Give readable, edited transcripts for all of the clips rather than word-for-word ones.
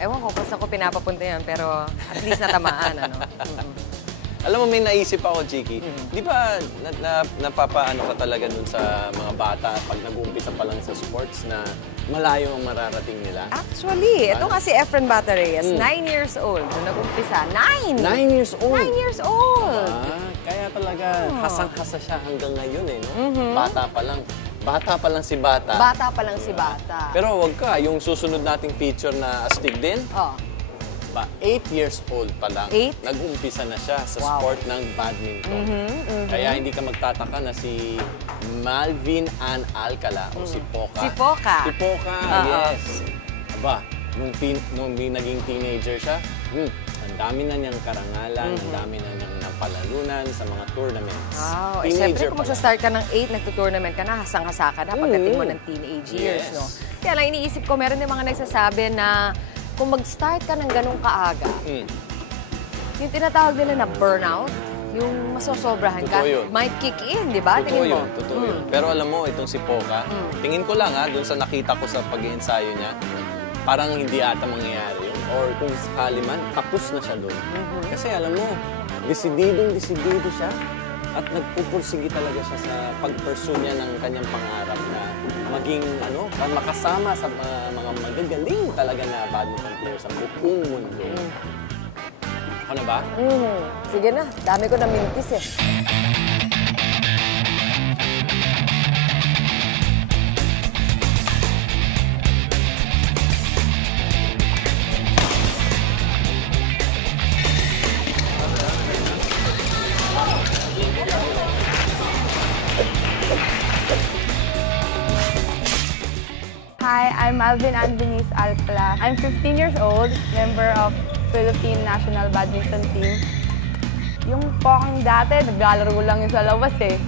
Ewan ko kung saan ko pinapapunta yan, pero at least natamaan, ano. Alam mo, may naisip ako, Chiki. Di ba napapaano ka talaga dun sa mga bata pag nag-uumpisa pa lang sa sports na malayo ang mararating nila? Actually, ito nga si Efren Batareyes, 9 years old. Nung nag-umpisa, 9! 9 years old? 9 years old! Kaya talaga, hasang-hasa siya hanggang ngayon eh, no? Bata pa lang. Bata pa lang si Bata. Bata pa lang si Bata. Pero wag ka, yung susunod nating feature na astig din, 8 years old pa lang. 8? Nag-umpisa na siya sa sport ng badminton. Kaya hindi ka magtataka na si Malvin Ann Alcala o si Poca. Si Poca. Si Poca, yes. Aba, nung naging teenager siya, ang dami na niyang karangalan, ang dami na niyang napalalunan sa mga tournaments. Wow. Siyempre, kung magsa-start ka ng 8, nagtutournament ka na, hasang-hasa ka na pagdating mo ng teenage years, no? Kaya lang iniisip ko, meron din mga nagsasabi na kung mag-start ka ng ganong kaaga, yung tinatawag nila na burnout, yung masosobrahan ka, might kick in, di ba? Totoo yun, totoo yun. Pero alam mo, itong si Poca, tingin ko lang dun sa nakita ko sa pag-iensayo niya, parang hindi ata mangyayari yun. Or kung sakali man, tapos na siya doon. Kasi alam mo, desididong-desidido siya at nagpupursigi talaga siya sa pag-pursue niya ng kanyang pangarap na maging, makasama sa mga magagaling talaga na badminton player sa buong mundo. Ako na ba? Sige na, dami ko na mintis eh. Hi, I'm Malvin Ann Venice Alcala. I'm 15 years old, member of Philippine National Badminton Team. Yung pokang dati, naglalaro lang yun sa labas eh.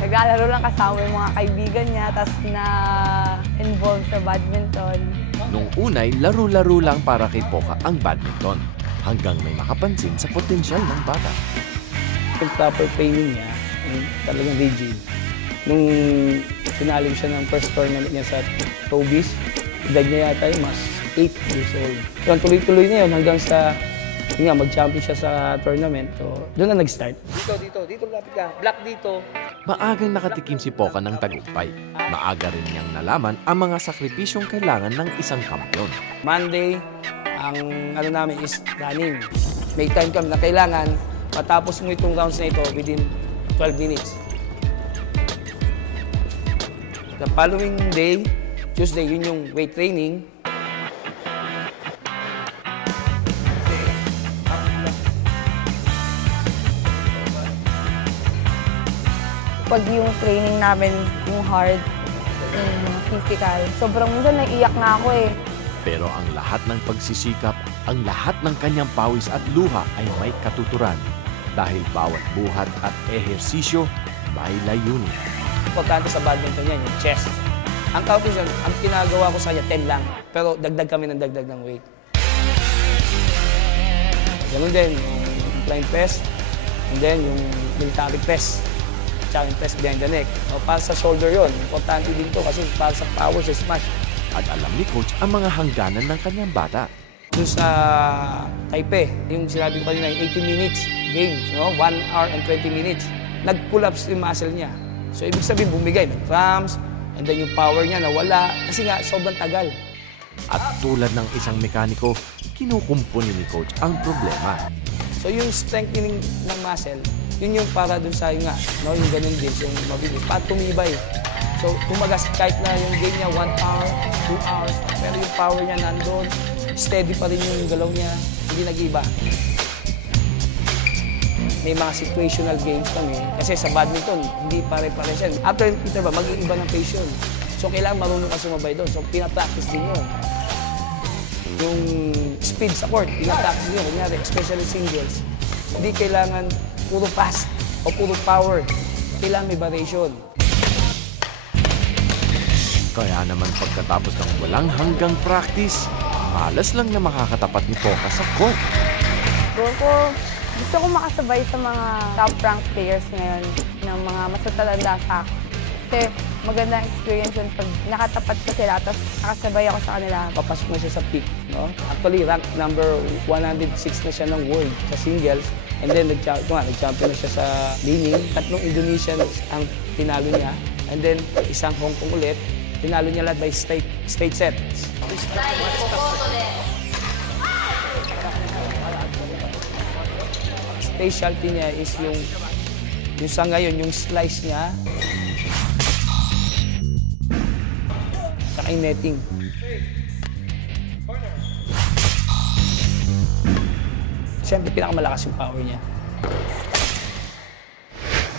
Naglalaro lang kasama yung mga kaibigan niya, tapos na-involved sa badminton. Nung unay, laro-laro lang para kay Poca ang badminton, hanggang may makapansin sa potensyal ng bata. Yung proper training niya, talagang rigid. Nung sinalim siya ng first tournament niya sa Tobis, edad niya yata yung mas 8 years old. Yun, tuloy-tuloy na yun hanggang sa, mag-champion siya sa tournament. So, doon na nag-start. Dito, lapit ka. Black dito. Maagang nakatikim si Poca ng tagumpay. Maaga rin niyang nalaman ang mga sakripisyong kailangan ng isang kampiyon. Monday, ang namin is running. May time kami na kailangan matapos mo itong rounds na ito within 12 minutes. The following day, Tuesday, yun yung weight training. Pag yung training namin, yung hard, yung physical, sobrang minsan naiiyak na ako eh. Pero ang lahat ng pagsisikap, ang lahat ng kanyang pawis at luha ay may katuturan. Dahil bawat buhat at ehersisyo may layunin. Importante sa badminton yan, yung chest. Ang counting, ang ginagawa ko sa kanya, 10 lang. Pero dagdag kami ng dagdag ng weight. Ganun din, yung flying press, and then yung military press, challenge press behind the neck. O, para sa shoulder yon, importante din to kasi para sa power sa smash. At alam ni Coach ang mga hangganan ng kanyang bata. Yung sa Taipei, yung sinabi ko kanina, yung 80 minutes game, 1 hour and 20 minutes. Nag-collapse yung muscle niya. So, ibig sabihin, bumigay, nag-cramps, and then yung power niya nawala kasi nga sobrang tagal. At tulad ng isang mekaniko, kinukumpuni ni Coach ang problema. So, yung strengthening ng muscle, yun yung para dun sa yung ganun din, yung mabilis, para tumibay. So, tumagas kahit na yung game niya 1 hour, 2 hours, pero yung power niya nandun, steady pa rin yung galaw niya, hindi nag-iba. May mga situational games kami. Kasi sa badminton, hindi pare-pare siya. After interval, mag-iiba ng pace yun. So, kailangan marunong ka sumabay doon. So, pinapractice din yun. Yung speed sa court, pinapractice din yun. Kunyari, especially singles. Hindi kailangan puro fast o puro power. Kailangan may variation. Kaya naman pagkatapos ng walang hanggang practice, malas lang na makakatapat ni Poca sa court. Gusto ko makasabay sa mga top-ranked players ngayon ng mga mas matatanda sa akin. Kasi magandang experience yun pag nakatapat ko sila tapos nakasabay ako sa kanila. Papasok na siya sa peak, no? Actually, rank number 106 na siya ng world sa singles. And then, nag-champion na siya sa lining. 3 Indonesians ang tinalo niya. And then, isang Hong Kong ulit. Tinalo niya lahat by straight sets. Specialty niya is yung sa ngayon, yung slice niya. Saka yung netting. Siyempre, pinakamalakas yung power niya.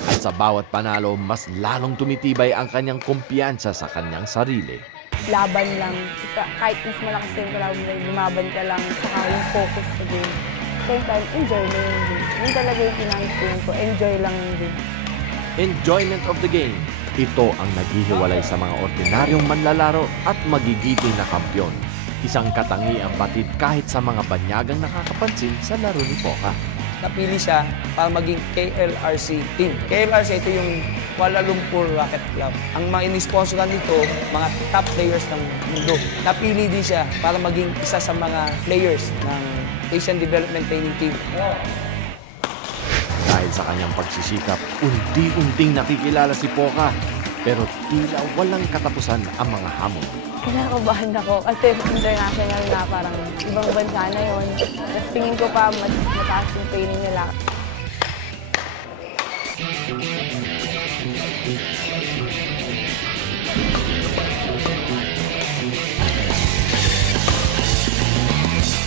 At sa bawat panalo, mas lalong tumitibay ang kanyang kumpiyansa sa kanyang sarili. Laban lang. Kahit mas malakas yung crowd, lumaban ka lang, saka yung focus sa game. Same time, enjoy mo yung game. Yun talaga yung pinang-feeling ko. Enjoy lang yung game. Enjoyment of the game. Ito ang naghihiwalay sa mga ordinaryong manlalaro at magigiting na kampyon. Isang katangiang batid kahit sa mga banyagang nakakapansin sa laro ni Poca. Napili siya para maging KLRC team. KLRC, ito yung Kuala Lumpur Rocket Club. Ang mga inisponsoran nito, mga top players ng mundo. Napili din siya para maging isa sa mga players ng Asian Development Training Team. Dahil sa kanyang pagsisikap, unti-unting nakikilala si Poca. Pero tila walang katapusan ang mga hamon. Kinakabahan ako kasi international na parang ibang bansa na yun. Tapos tingin ko pa mas mataas yung training nila.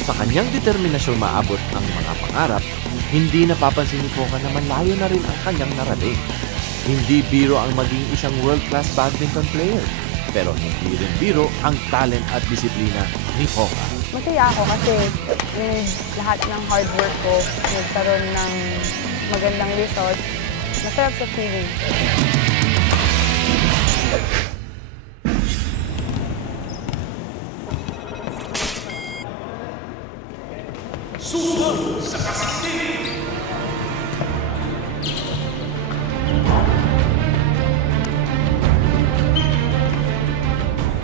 Sa kanyang determinasyon maabot ang mga pangarap, hindi napapansin ni Poca na malayo na rin ang kanyang narating. Hindi biro ang maging isang world-class badminton player. Pero hindi rin biro ang talent at disiplina ni Poca. Masaya ako kasi yung lahat ng hard work ko nagkaroon ng magandang result. Masarap sa feeling. Susunod sa kasindi!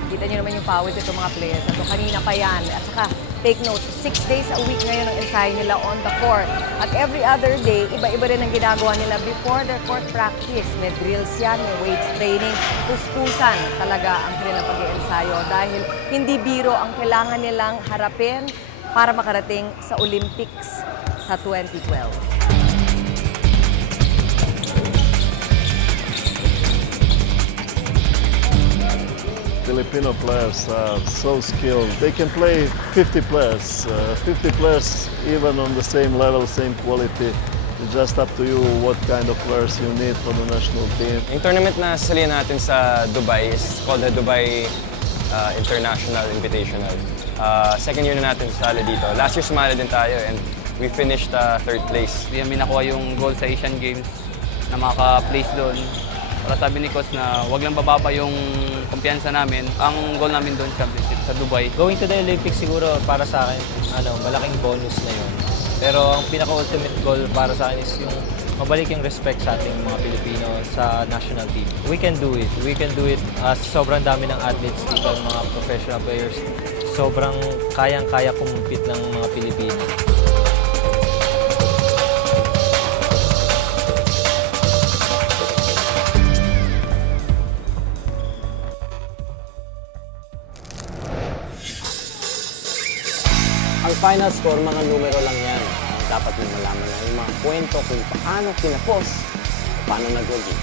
Kita niyo naman yung pawis itong mga players na to. Kanina pa yan. At saka, take note, 6 days a week ngayon ang ensayo nila on the court. At every other day, iba-iba rin ang ginagawa nila before their court practice. May drills yan, may weights training. Puspusan talaga ang kanilang pag-iensayo dahil hindi biro ang kailangan nilang harapin para makarating sa Olympics sa 2012. Filipino players are so skilled. They can play 50 players, 50 players even on the same level, same quality. It's just up to you what kind of players you need for the national team. Yung tournament na sasalihan natin sa Dubai is called the Dubai International Invitational. Second year na natin sasali dito. Last year sumali din tayo and we finished 3rd place. Hindi namin nakuha yung goal sa Asian Games na makaka-place doon. Para sabi ni Coach na wag lang bababa yung kumpiyansa namin. Ang goal namin doon, championship sa Dubai. Going to the Olympics siguro para sa akin, malaking bonus na yun. Pero ang pinaka-ultimate goal para sa akin is yung mabalik yung respect sa ating mga Pilipino sa national team. We can do it. We can do it. Sobrang dami ng athletes dito, mga professional players. Sobrang kayang-kaya kumumpit ng mga Pilipino. Ang final score, mga numero lang yan. Dapat mo malaman na yung mga kwento kung paano kinapos, paano nag-wagi.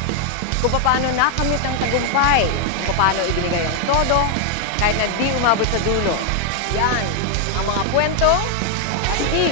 Kung paano nakamit ang tagumpay, kung paano ibinigay ang todo, kahit na di umabot sa dulo. Yan ang mga kwento, astig